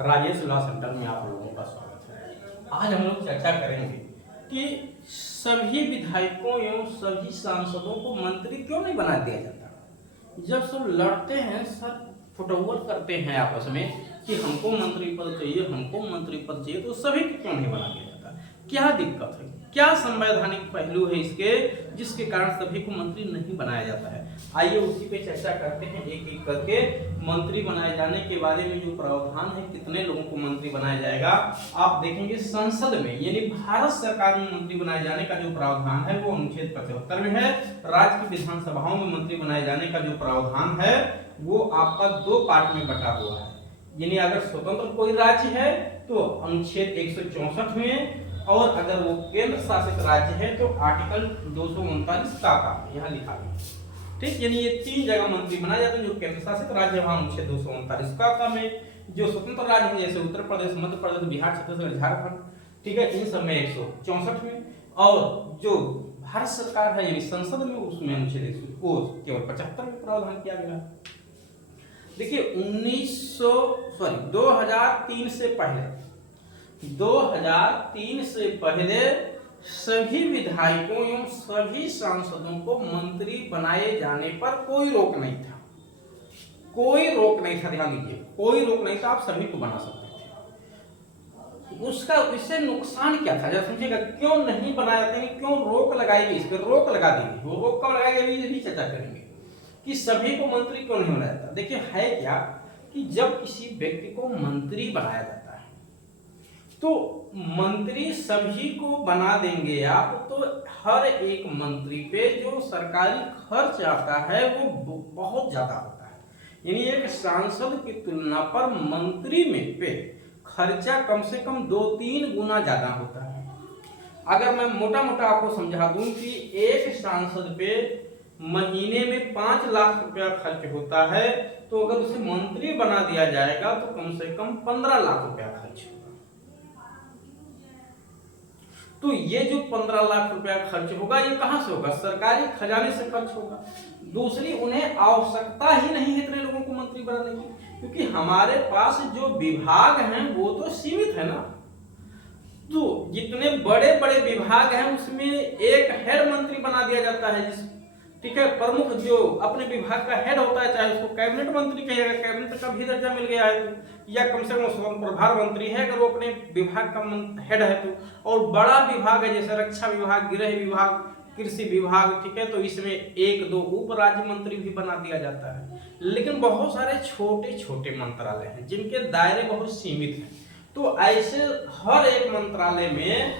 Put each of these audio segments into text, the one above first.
Rajesh law centre में आप लोगों का स्वागत है। आज हम लोग चर्चा करेंगे कि सभी विधायकों एवं सभी सांसदों को मंत्री क्यों नहीं बना दिया जाता। जब सब लड़ते हैं, सर फुटबॉल करते हैं आपस में कि हमको मंत्री पद चाहिए, हमको मंत्री पद चाहिए, तो सभी को क्यों नहीं बना दिया जाता? क्या दिक्कत है? क्या संवैधानिक पहलू है इसके जिसके कारण सभी को मंत्री नहीं बनाया जाता है? आइए उसी पे चर्चा करते हैं एक एक करके। मंत्री बनाए जाने के बारे में जो प्रावधान है, कितने लोगों को मंत्री बनाया जाएगा, आप देखेंगे संसद में यानी भारत सरकार में मंत्री बनाए जाने का जो प्रावधान है वो अनुच्छेद 75 में है। राज्य की विधानसभाओं में मंत्री बनाए जाने का जो प्रावधान है वो आपका दो पार्ट में बटा हुआ है। यानी अगर स्वतंत्र कोई राज्य है तो अनुच्छेद 164 में, और अगर वो केंद्र शासित राज्य है तो आर्टिकल 239 का यहाँ लिखा गया। ठीक, यानी ये तीन जगह मंत्री बनाए जाते हैं। जो केंद्र शासित राज्य है वहां अनुच्छेद 239 का में, जो स्वतंत्र राज्य है जैसे उत्तर प्रदेश, मध्य प्रदेश, बिहार, छत्तीसगढ़, झारखंड, ठीक है, इन सब में 164 में, और जो भारत सरकार है यानी संसद में उसमें अनुच्छेद को केवल 75 में प्रावधान किया गया। देखिए 2003 से पहले सभी विधायकों एवं सभी सांसदों को मंत्री बनाए जाने पर कोई रोक नहीं था। कोई रोक नहीं था, ध्यान दीजिए, कोई रोक नहीं था, आप सभी को बना सकते थे। उसका इससे नुकसान क्या था जरा समझिएगा। क्यों नहीं बनाया जाता, क्यों रोक लगाई गई? इस पर रोक लगा दी। वो रोक कब लगाई गई ये भी चर्चा करेंगे कि सभी को मंत्री क्यों नहीं बनाया जाता। देखिए है क्या कि जब किसी व्यक्ति को मंत्री बनाया जाता है तो मंत्री सभी को बना देंगे आप, तो हर एक मंत्री पे जो सरकारी खर्च आता है वो बहुत ज्यादा होता है। यानी एक सांसद की तुलना पर मंत्री में पे खर्चा कम से कम 2-3 गुना ज्यादा होता है। अगर मैं मोटा मोटा आपको समझा दूं कि एक सांसद पे महीने में 5 लाख रुपया खर्च होता है, तो अगर उसे मंत्री बना दिया जाएगा तो कम से कम 15 लाख रुपया खर्च होगा। तो ये जो 15 लाख रुपया खर्च होगा ये कहां से होगा? सरकारी खजाने से खर्च होगा। दूसरी, उन्हें आवश्यकता ही नहीं है इतने लोगों को मंत्री बनाने की, क्योंकि हमारे पास जो विभाग हैं वो तो सीमित है ना। तो जितने बड़े बड़े विभाग हैं उसमें एक हेड मंत्री बना दिया जाता है, ठीक है, प्रमुख जो अपने विभाग का हेड होता है, चाहे उसको कैबिनेट मंत्री कहिएगा, कैबिनेट का भी दर्जा मिल गया है तो, या कम से कम स्वतंत्र प्रभार मंत्री है अगर वो अपने विभाग का हेड है तो। और बड़ा विभाग है जैसे रक्षा विभाग, गृह विभाग, कृषि विभाग, ठीक है, तो इसमें 1-2 उप राज्य मंत्री भी बना दिया जाता है। लेकिन बहुत सारे छोटे छोटे मंत्रालय हैं जिनके दायरे बहुत सीमित हैं, तो ऐसे हर एक मंत्रालय में,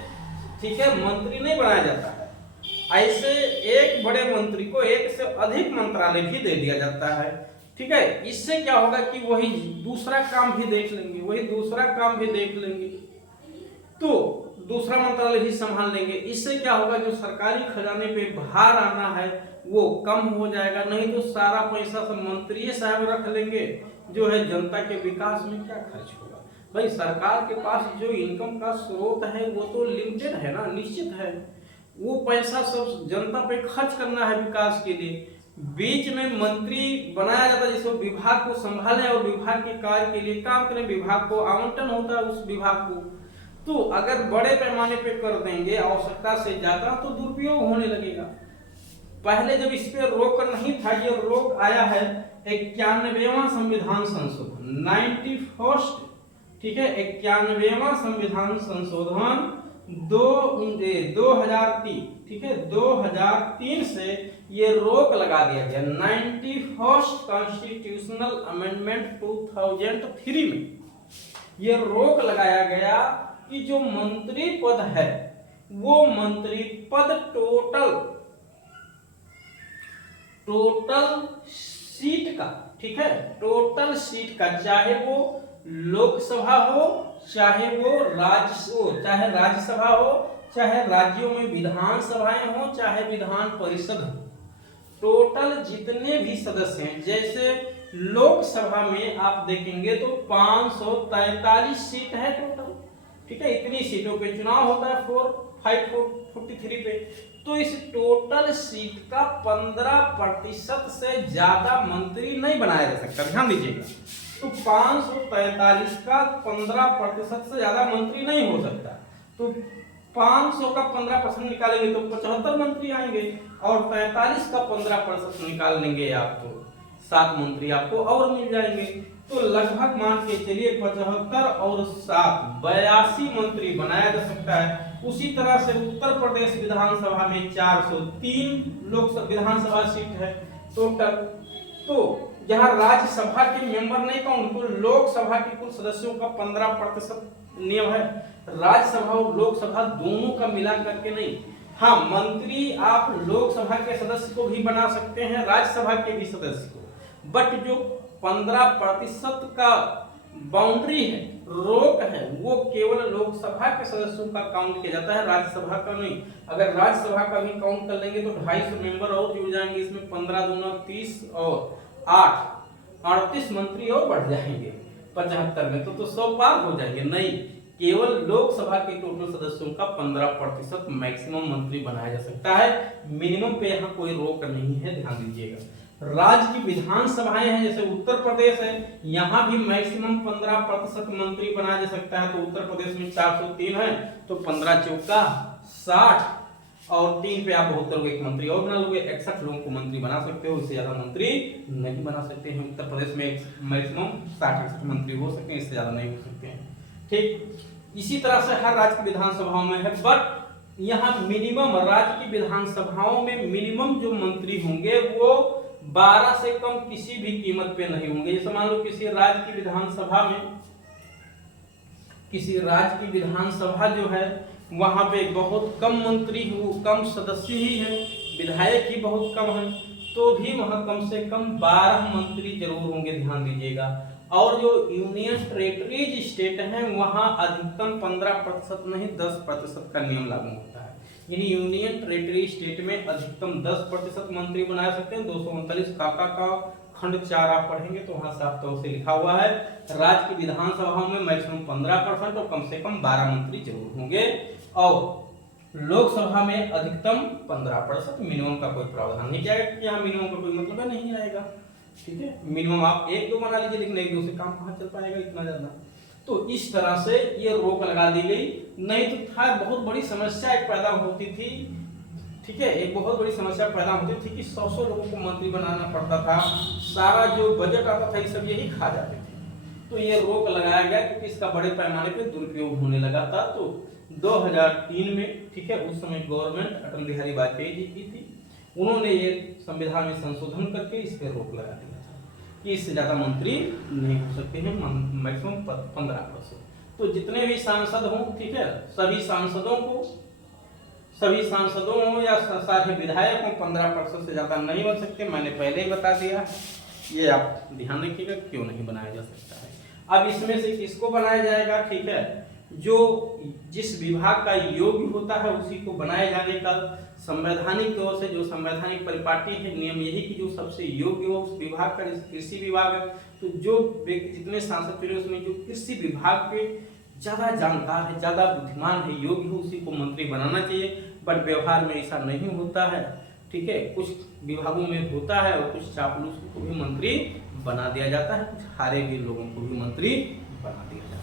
ठीक है, मंत्री नहीं बनाया जाता है। ऐसे एक बड़े मंत्री को एक से अधिक मंत्रालय भी दे दिया जाता है, ठीक है। इससे क्या होगा कि वही दूसरा काम भी देख लेंगे, वही दूसरा काम भी देख लेंगे, तो दूसरा मंत्रालय भी संभाल लेंगे। इससे क्या होगा, जो सरकारी खजाने पे भार आना है वो कम हो जाएगा। नहीं तो सारा पैसा सब मंत्री साहब रख लेंगे, जो है जनता के विकास में क्या खर्च होगा? भाई सरकार के पास जो इनकम का स्रोत है वो तो लिमिटेड है ना, निश्चित है। वो पैसा सब जनता पे खर्च करना है विकास के लिए। बीच में मंत्री बनाया जाता है जिसको विभाग को संभाले और विभाग के कार्य के लिए काम करें, विभाग को आवंटन होता है उस विभाग को। तो अगर बड़े पैमाने पे कर देंगे आवश्यकता से ज्यादा तो दुरुपयोग होने लगेगा। पहले जब इस पे रोक नहीं था, ये रोक आया है 91वां संविधान संशोधन 91st, ठीक है, 91वां संविधान संशोधन 2003, ठीक है, 2003 से ये रोक लगा दिया गया। 91st कॉन्स्टिट्यूशनल अमेंडमेंट 2003 में ये रोक लगाया गया कि जो मंत्री पद है वो मंत्री पद टोटल सीट का, ठीक है, टोटल सीट का, चाहे वो लोकसभा हो, चाहे वो राज्यसभा हो, चाहे राज्यों में विधान सभाएं हो, चाहे विधान परिषद हो, टोटल जितने भी सदस्य हैं, जैसे लोकसभा में आप देखेंगे तो 543 सीट है टोटल, ठीक है, इतनी सीटों पे चुनाव होता है 543 पे। तो इस टोटल सीट का 15% से ज्यादा मंत्री नहीं बनाया जा सकता, ध्यान दीजिएगा। तो 543 का 15% से ज्यादा मंत्री नहीं हो सकता। तो 500 का 15% निकालेंगे तो 75 मंत्री आएंगे, और 43 का 15% निकाल लेंगे आप तो 7 मंत्री आपको और मिल जाएंगे। तो लगभग मान के चलिए 75 और 7 82 मंत्री बनाया जा सकता है। उसी तरह से उत्तर प्रदेश विधानसभा में 403 लोकसभा विधानसभा सीट है टोटल। तो यहाँ राज्यसभा के मेंबर नहीं काउंट, तो लोकसभा के कुल सदस्यों का 15% नियम है। राज्यसभा और लोकसभा दोनों का मिला करके नहीं। हाँ, मंत्री आप लोकसभा के सदस्य को भी बना सकते हैं, राज्यसभा के भी सदस्य को, बट जो 15% का बाउंड्री है, रोक है, वो केवल लोकसभा के सदस्यों का काउंट किया जाता है, राज्यसभा का नहीं। अगर राज्यसभा का भी काउंट कर लेंगे तो 250 मेंबर और जुड़ जाएंगे, इसमें 15 दूना 30 और 8 38 मंत्री और बढ़ जाएंगे 75 में, तो 100 पार हो जाएंगे। नहीं, केवल लोकसभा के टोटल सदस्यों का 15% मैक्सिमम मंत्री बनाया जा सकता है, मिनिमम पे यहाँ कोई रोक नहीं है, ध्यान दीजिएगा। राज्य की विधानसभाएं हैं जैसे उत्तर प्रदेश है, यहाँ भी मैक्सिमम 15% मंत्री बनाया जा सकता है। तो उत्तर प्रदेश में 403 है, तो 15 चौका 60 और 3 पे आप 72 एक मंत्री और बना लोगे, 61 लोगों को मंत्री बना सकते हो, इससे ज्यादा मंत्री नहीं बना सकते हैं। उत्तर प्रदेश में मैक्सिमम 60-61 मंत्री हो सकते हैं, इससे ज्यादा नहीं हो सकते हैं। ठीक इसी तरह से हर राज्य की विधानसभाओं में है, बट यहाँ मिनिमम राज्य की विधानसभाओं में मिनिमम जो मंत्री होंगे वो 12 से कम किसी भी कीमत पे नहीं होंगे। जैसे मान लो किसी राज्य की विधानसभा में, किसी राज्य की विधानसभा जो है वहां पे बहुत कम मंत्री हो, कम सदस्य ही हैं, विधायक ही बहुत कम हैं, तो भी वहां कम से कम 12 मंत्री जरूर होंगे, ध्यान दीजिएगा। और जो यूनियन टेरिटरीज स्टेट हैं वहां अधिकतम 15% नहीं 10% का नियम लागू होता है। यानी यूनियन टेरिटरी स्टेट में अधिकतम 10% मंत्री बना सकते हैं। 239 काका का खंड 4 आप पढ़ेंगे तो वहां साफ तौर से लिखा हुआ है, राज्य की विधानसभाओं में मैक्सिमम 15% और कम से कम 12 मंत्री जरूर होंगे, और लोकसभा में अधिकतम 15%। मिनिमम का कोई प्रावधान नहीं किया गया, यहाँ मिनिमम का कोई मतलब नहीं आएगा। ठीक है, मिनिमम आप 1-2 बना लीजिए, लेकिन 1-2 से काम कहाँ चल पाएगा इतना ज्यादा। तो इस तरह से ये रोक लगा दी गई, नहीं तो था बहुत बड़ी समस्या एक पैदा होती थी। ठीक है, एक बहुत बड़ी समस्या पैदा होती थी कि 100 लोगों को मंत्री बनाना पड़ता था, सारा जो बजट आता था ये सब यही खा जाते थे। तो ये रोक लगाया गया क्योंकि इसका बड़े पैमाने पे दुरुपयोग होने लगा था। तो 2003 में, ठीक है, उस समय गवर्नमेंट अटल बिहारी वाजपेयी जी की थी, उन्होंने ये संविधान में संशोधन करके इस पर रोक लगा दिया था कि इससे ज्यादा मंत्री नहीं हो सकते हैं, मैक्सिमम 15%। तो जितने भी सांसद हों, ठीक है, सभी सांसदों हो या सारे विधायक हो 15% से ज्यादा नहीं बन सकते। मैंने पहले ही बता दिया, ये आप ध्यान रखिएगा क्यों नहीं बनाया जा सकता है। अब इसमें से किसको बनाया जाएगा, ठीक है, जो जिस विभाग का योग्य होता है उसी को बनाए जाने का संवैधानिक तौर से जो संवैधानिक परिपाटी है, नियम यही कि जो सबसे योग्य हो उस विभाग का, जैसे कृषि विभाग है, तो जो व्यक्ति जितने सांसद चुने उसमें जो कृषि विभाग पे ज्यादा जानकार है, ज्यादा बुद्धिमान है, योग्य हो, उसी को मंत्री बनाना चाहिए। बट व्यवहार में ऐसा नहीं होता है। ठीक है, कुछ विभागों में होता है और कुछ चापलूस को भी मंत्री बना दिया जाता है, कुछ हारे हुए लोगों को भी मंत्री बना दिया जाता है।